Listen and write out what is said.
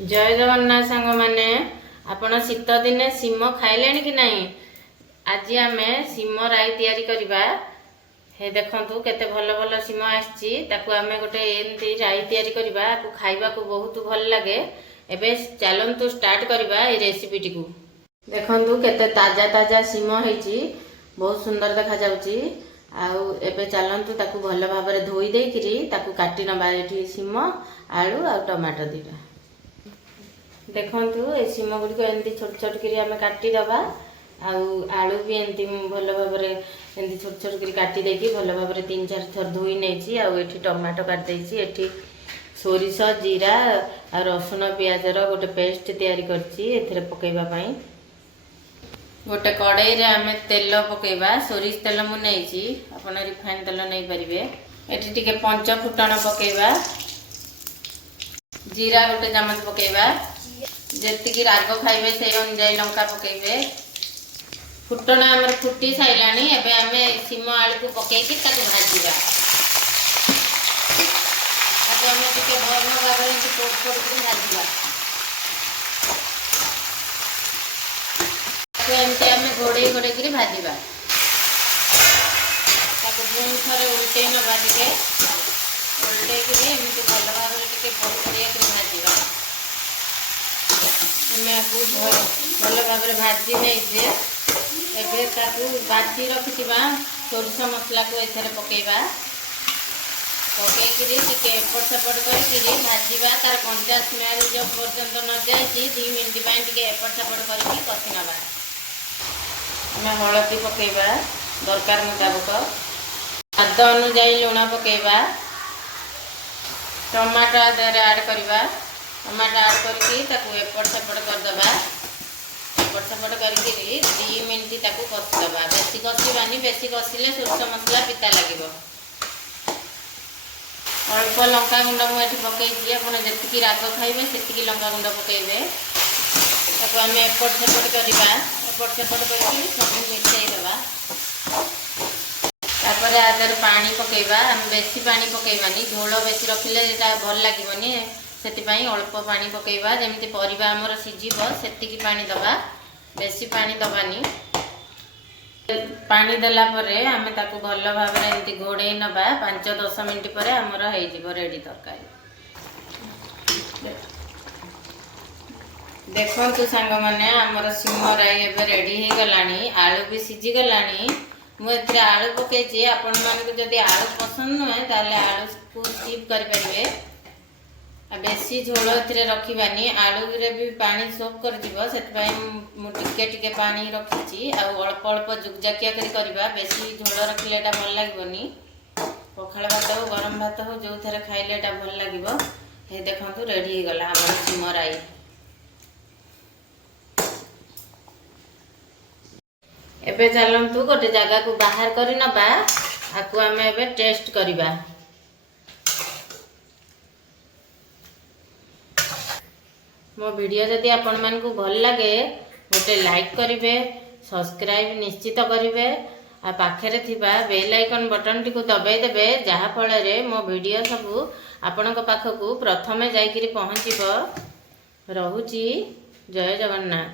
जय जगन्नाथ सांग माने आपण शीत दिने सीम खाइले कि नहीं। आज आम सीम राई तैयारी करबा। हे देखंतु केते भल भल सीम आछि ताकू आमे गोटे एंती राई तैयारी करबा को खाइबा को बहुत भल लागे। एबे चलंतु स्टार्ट करबा ए रेसिपी टिकू। देखंतु केते ताजा ताजा सीम हेछि, बहुत सुंदर देखा जाउछि। आउ एबे चलंतु ताकू भल भाबरे धोई देकिरी ताकू काटी नबा। एठी सीम आलू आ टमाटो दिटा देखंतु ए सीम गुडी को एंती छोट छोट करी आमे काटी दबा। आलू भी एंती भल भाबरे एंती छोट छोट करी काटी देकी भल भाबरे 3-4 थर धोई नेछि। आ एठी टमाटो काट देछि। एठी सोरिष जीरा आ रसुन प्याज रो गोटे पेस्ट तैयारी करछि। एथिरे पकेइबा पई गोटे कड़ाई रे आमे तेल पकेइबा। सोरिष तेल मु नेछि, आपण रिफाइन तेल नै परिबे। एठी टिके पंच फुटण पकेइबा। जीरा गोटे चामच पकेइबा। जेतिकी राग खाइबे से अनुसार लंका पकेइबे। फुटण हमर फुटी साइलानी। एबे आमे सीम आलू को पकेइकी ताकू भाजीबा। ताकू आमे टिके भरम भाबरे पोट पोट के भाजीबा। ताकू एमते आमे घोड़े घोड़े करी भाजीबा। ताकू पुणी थरे उल्टे नबा टिके उल्टे करी एमते भल भाबरे टिके पड़पड़िया करी भाजीबा। भल भाव भाजी नहीं एबे ताकू बाटी रखिथिबा सोरिष मसला को एथरे पकेइबा। पकेइकरी टिके एपट सेपट करिकरी भाजीबा। तार कंचा स्मेल जो पर्यंत न जाइछि 2 मिनिट पय टिके एपट सेपट करिकरी कसी नबा। हमें हळदी पकेइबा दरकार मुताबिक। स्वाद अनुसार लुण पकेइबा। टमाटो देरे ऐड करबा। टमाटो ऐड करके ताकू एपट सेपट कर दबा। एपट सेपट करके 2 मिनिट ताकू कसी दबा। बेसी कसीबानी, बेसी कसिले सोरिष मसला पिता लागिबो। अल्प लंका गुंड मु एठी पकेइछि। आपण जेतिकी राग खाइबे सेतिकी लंका गुंड पकेइबे। ताकू आमे एपट सेपट करबा। एपट सेपट करके सब मिक्स दबा। तापर आदर पानी पकेइबा। हम बेसी पानी पकेइबानी, झोल बेसी रखिले एटा भल लागिबोनी। सेति पई अल्प पानी पकेइबा। जेमति परिबा हमर सिजिबो सेतिकी पानी दबा, बेसी पानी दबानी। पानी देला परे आमे ताकू भल भाबरे एंती घोड़े नबा। 5-10 मिनिट परे हमर हेइ जिवो रेडी तरकारी। देखंतु सांग माने हमर सीम राई एबे रेडी हे गलानी। आलू भी सिजी गलानी। मु एथरे आलू पकेछि। आपण मानकु जदि आलू पसंद नय ताले आलू को स्किप करि परिबे। आ बेसी झोल एथरे रखिबानी। आलू रे भी पानी सोक कर दिबो। सेत पय मु टिके टिके पानी रखिछि। आ अल्प अल्प जुगजाकिया करी करबा। बेसी झोल रखिले एटा भल लागिबोनी। पखाळ भात हो गरम भात हो जो थरे खाइले एटा भल लागिबो। हे देखंतु रेडी हे गला हमर सीम राई। एबे चलंतु गोटे जगह को बाहर करी नबा। आकु आमे एबे टेस्ट करिबा। मो वीडियो जदि आपण मन को भल लागे गोटे लाइक करिवे, सब्सक्राइब निश्चित करिवे। आ पाखरे थिबा बेल आइकन बटन टी को दबाई देबे, जहा फल रे मो वीडियो सबु आपण को पाखकू प्रथमे जाइकिरी पहुँचीबो। रहुची जय जगन्नाथ।